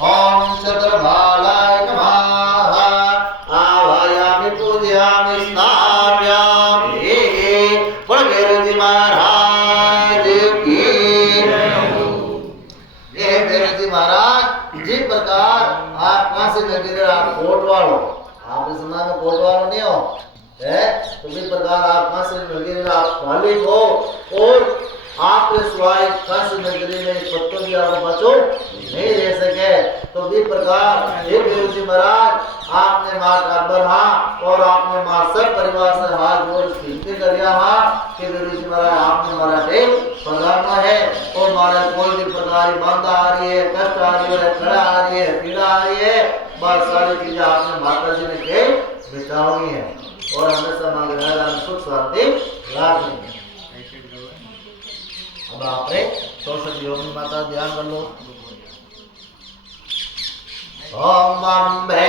ओम चक्रभालाय नमः आवायामि पूजयामि स्थापयामि बोल भैरव जी महाराज की ये भैरव जी महाराज जिस प्रकार आप कहाँ से लगे आप कोट वालों आपने सुना में कोट वालों नहीं हो है तो इस प्रकार आप कहाँ से लगे आप मालिक हो और आपके सिवाय कस नगरी में पत्तों की आप बचो नहीं रह सके तो भी प्रकार हे गुरु जी महाराज आपने माँ का बढ़ा और आपने माँ सब परिवार से हाथ जोड़ विनती करिया हाँ कि गुरु जी महाराज आपने हमारा देव पधारना है और हमारा कोई भी प्रकार बाधा आ रही है कष्ट आ रही है खड़ा आ रही है पीड़ा आ रही है बस सारी चीजें आपने माता जी ने के मिटाओगी है और हमेशा मांगे सुख शांति राखनी है। अब आपने सरस्वती योगी माता ध्यान कर लो। ओम अम्बे